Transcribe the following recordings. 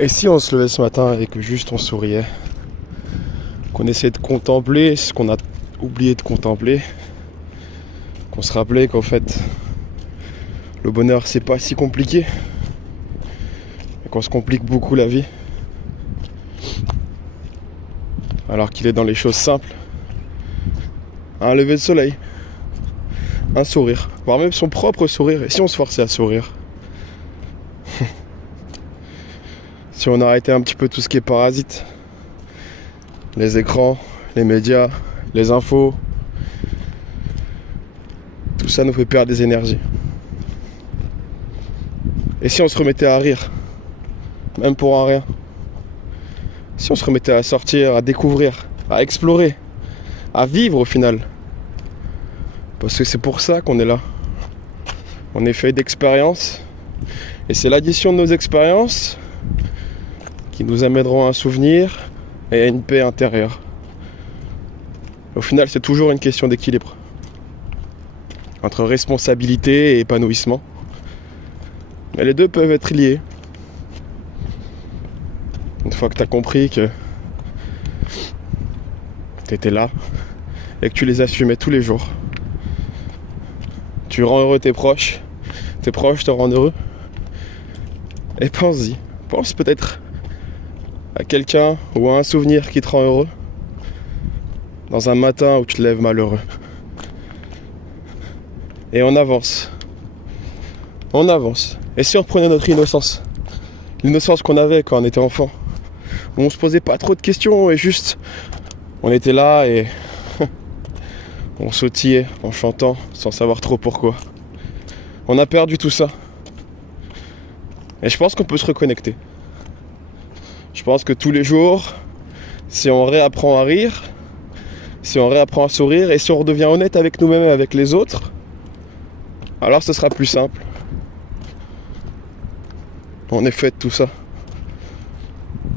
Et si on se levait ce matin et que juste on souriait, qu'on essayait de contempler ce qu'on a oublié de contempler, qu'on se rappelait qu'en fait le bonheur c'est pas si compliqué et qu'on se complique beaucoup la vie alors qu'il est dans les choses simples. Un lever de soleil, un sourire, voire même son propre sourire. Et si on se forçait à sourire? Si on arrêtait un petit peu tout ce qui est parasite, les écrans, les médias, les infos, tout ça nous fait perdre des énergies. Et si on se remettait à rire, même pour un rien? Si on se remettait à sortir, à découvrir, à explorer, à vivre au final? Parce que c'est pour ça qu'on est là. On est fait d'expériences, et c'est l'addition de nos expériences qui nous amèneront à un souvenir et à une paix intérieure. Au final, c'est toujours une question d'équilibre entre responsabilité et épanouissement. Mais les deux peuvent être liés. Une fois que tu as compris que tu étais là et que tu les assumais tous les jours, tu rends heureux tes proches te rendent heureux. Et pense-y, pense peut-être à quelqu'un ou à un souvenir qui te rend heureux dans un matin où tu te lèves malheureux. Et on avance. On avance. Et si on reprenait notre innocence, l'innocence qu'on avait quand on était enfant, où on se posait pas trop de questions et juste on était là et on sautillait en chantant sans savoir trop pourquoi. On a perdu tout ça. Et je pense qu'on peut se reconnecter. Je pense que tous les jours, si on réapprend à rire, si on réapprend à sourire et si on redevient honnête avec nous-mêmes et avec les autres, alors ce sera plus simple. On est fait de tout ça.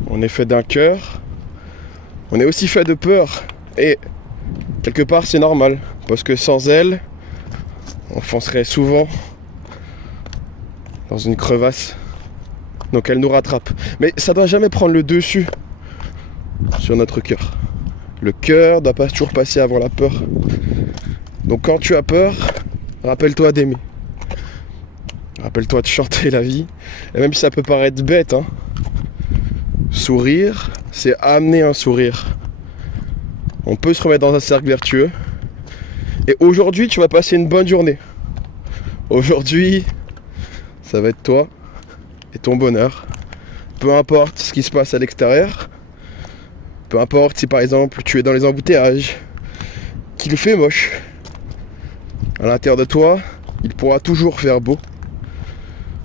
On est fait d'un cœur. On est aussi fait de peur. Et quelque part c'est normal. Parce que sans elle, on foncerait souvent dans une crevasse. Donc elle nous rattrape. Mais ça doit jamais prendre le dessus sur notre cœur. Le cœur doit pas toujours passer avant la peur. Donc quand tu as peur, rappelle-toi d'aimer. Rappelle-toi de chanter la vie. Et même si ça peut paraître bête, sourire, c'est amener un sourire. On peut se remettre dans un cercle vertueux. Et aujourd'hui, tu vas passer une bonne journée. Aujourd'hui, ça va être toi et ton bonheur. Peu importe ce qui se passe à l'extérieur. Peu importe si par exemple tu es dans les embouteillages, qu'il fait moche. À l'intérieur de toi, il pourra toujours faire beau.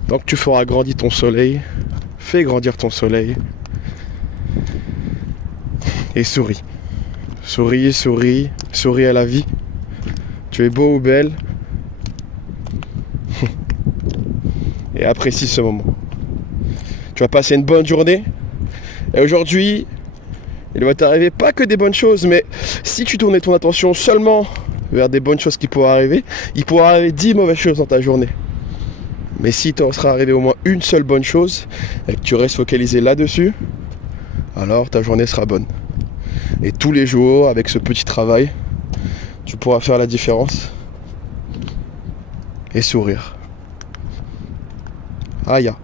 Donc tu feras grandir ton soleil. Fais grandir ton soleil. Et souris. Souris, souris, souris à la vie. Tu es beau ou belle. Et apprécie ce moment. Tu vas passer une bonne journée. Et aujourd'hui, il va t'arriver pas que des bonnes choses, mais si tu tournais ton attention seulement vers des bonnes choses qui pourraient arriver, il pourra arriver 10 mauvaises choses dans ta journée. Mais si tu en seras arrivé au moins une seule bonne chose et que tu restes focalisé là-dessus, alors ta journée sera bonne. Et tous les jours, avec ce petit travail, tu pourras faire la différence et sourire. Aya.